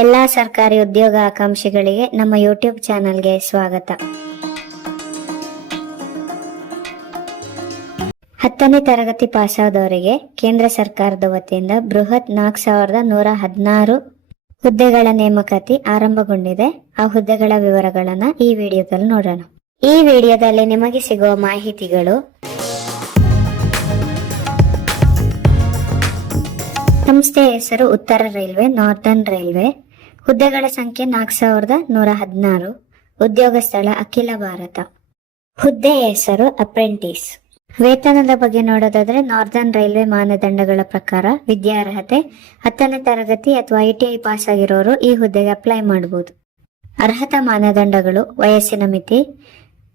ಎಲ್ಲಾ ಸರ್ಕಾರಿ ಉದ್ಯೋಗ ಆಕಾಂಕ್ಷಿಗಳಿಗೆ ನಮ್ಮ ಯೂಟ್ಯೂಬ್ ಚಾನೆಲ್ಗೆ ಸ್ವಾಗತ. ಹತ್ತನೇ ತರಗತಿ ಪಾಸಾದವರಿಗೆ ಕೇಂದ್ರ ಸರ್ಕಾರದ ವತಿಯಿಂದ ಬೃಹತ್ ನಾಲ್ಕು ಸಾವಿರದ ನೂರ ಹದಿನಾರು ಹುದ್ದೆಗಳ ನೇಮಕಾತಿ ಆರಂಭಗೊಂಡಿದೆ. ಆ ಹುದ್ದೆಗಳ ವಿವರಗಳನ್ನ ಈ ವಿಡಿಯೋದಲ್ಲಿ ನೋಡೋಣ. ಈ ವಿಡಿಯೋದಲ್ಲಿ ನಿಮಗೆ ಸಿಗುವ ಮಾಹಿತಿಗಳು. ಸಂಸ್ಥೆಯ ಹೆಸರು ಉತ್ತರ ರೈಲ್ವೆ ನಾರ್ಥನ್ ರೈಲ್ವೆ. ಹುದ್ದೆಗಳ ಸಂಖ್ಯೆ ನಾಲ್ಕು ಸಾವಿರದ ನೂರ ಹದಿನಾರು. ಉದ್ಯೋಗ ಸ್ಥಳ ಅಖಿಲ ಭಾರತ. ಹುದ್ದೆಯ ಹೆಸರು ಅಪ್ರೆಂಟಿಸ್. ವೇತನದ ಬಗ್ಗೆ ನೋಡೋದಾದ್ರೆ ನಾರ್ದರ್ನ್ ರೈಲ್ವೆ ಮಾನದಂಡಗಳ ಪ್ರಕಾರ ವಿದ್ಯಾರ್ಹತೆ, ಹತ್ತನೇ ತರಗತಿ ಅಥವಾ ಐಟಿಐ ಪಾಸ್ ಆಗಿರೋರು ಈ ಹುದ್ದೆಗೆ ಅಪ್ಲೈ ಮಾಡಬಹುದು ಅರ್ಹತಾ ಮಾನದಂಡಗಳು, ವಯಸ್ಸಿನ ಮಿತಿ,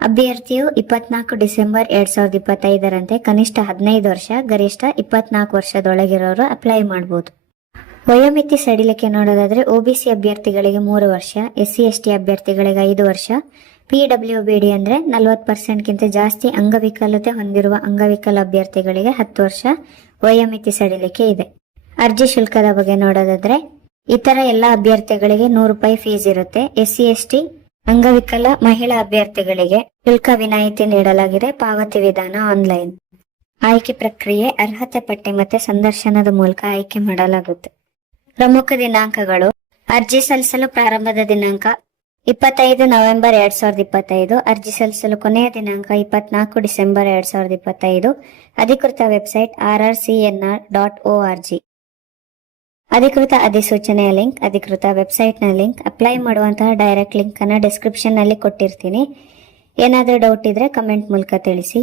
ಅಭ್ಯರ್ಥಿಯು ಇಪ್ಪತ್ನಾಲ್ಕು ಡಿಸೆಂಬರ್ ಎರಡ್ ಸಾವಿರದ ಇಪ್ಪತ್ತೈದರಂತೆ ಕನಿಷ್ಠ ಹದಿನೈದು ವರ್ಷ, ಗರಿಷ್ಠ ಇಪ್ಪತ್ನಾಲ್ಕು ವರ್ಷದೊಳಗಿರೋರು ಅಪ್ಲೈ ಮಾಡಬಹುದು ವಯೋಮಿತಿ ಸಡಿಲಿಕೆ ನೋಡೋದಾದ್ರೆ ಒಬಿಸಿ ಅಭ್ಯರ್ಥಿಗಳಿಗೆ ಮೂರು ವರ್ಷ, ಎಸ್ ಸಿ ಎಸ್ ಟಿ ಅಭ್ಯರ್ಥಿಗಳಿಗೆ ಐದು ವರ್ಷ, ಪಿ ಡಬ್ಲ್ಯೂ ಬಿ ಡಿ ಅಂದ್ರೆ ನಲವತ್ತು ಪರ್ಸೆಂಟ್ಗಿಂತ ಜಾಸ್ತಿ ಅಂಗವಿಕಲತೆ ಹೊಂದಿರುವ ಅಂಗವಿಕಲ ಅಭ್ಯರ್ಥಿಗಳಿಗೆ ಹತ್ತು ವರ್ಷ ವಯೋಮಿತಿ ಸಡಿಲಿಕೆ ಇದೆ. ಅರ್ಜಿ ಶುಲ್ಕದ ಬಗ್ಗೆ ನೋಡೋದಾದ್ರೆ ಇತರ ಎಲ್ಲ ಅಭ್ಯರ್ಥಿಗಳಿಗೆ ನೂರು ರೂಪಾಯಿ ಫೀಸ್ ಇರುತ್ತೆ. ಎಸ್ ಸಿ ಎಸ್ ಟಿ ಅಂಗವಿಕಲ ಮಹಿಳಾ ಅಭ್ಯರ್ಥಿಗಳಿಗೆ ಶುಲ್ಕ ವಿನಾಯಿತಿ ನೀಡಲಾಗಿದೆ ಪಾವತಿ ವಿಧಾನ ಆನ್ಲೈನ್ ಆಯ್ಕೆ ಪ್ರಕ್ರಿಯೆ ಅರ್ಹತೆ ಪಟ್ಟಿ ಮತ್ತೆ ಸಂದರ್ಶನದ ಮೂಲಕ ಆಯ್ಕೆ ಮಾಡಲಾಗುತ್ತೆ. ಪ್ರಮುಖ ದಿನಾಂಕಗಳು. ಅರ್ಜಿ ಸಲ್ಲಿಸಲು ಪ್ರಾರಂಭದ ದಿನಾಂಕ ಇಪ್ಪತ್ತೈದು ನವೆಂಬರ್ ಎರಡ್ ಸಾವಿರದ ಇಪ್ಪತ್ತೈದು. ಅರ್ಜಿ ಸಲ್ಲಿಸಲು ಕೊನೆಯ ದಿನಾಂಕ ಇಪ್ಪತ್ನಾಲ್ಕು ಡಿಸೆಂಬರ್ ಎರಡ್ ಸಾವಿರದ ಇಪ್ಪತ್ತೈದು. ಅಧಿಕೃತ website R R C N R dot O R G. ಅಧಿಕೃತ ಅಧಿಸೂಚನೆಯ ಲಿಂಕ್, ಅಧಿಕೃತ ವೆಬ್ಸೈಟ್ನ ಲಿಂಕ್, ಅಪ್ಲೈ ಮಾಡುವಂತಹ ಡೈರೆಕ್ಟ್ ಲಿಂಕ್ ಅನ್ನು ಡಿಸ್ಕ್ರಿಪ್ಷನ್ನಲ್ಲಿ ಕೊಟ್ಟಿರ್ತೀನಿ. ಏನಾದರೂ ಡೌಟ್ ಇದ್ರೆ ಕಮೆಂಟ್ ಮೂಲಕ ತಿಳಿಸಿ.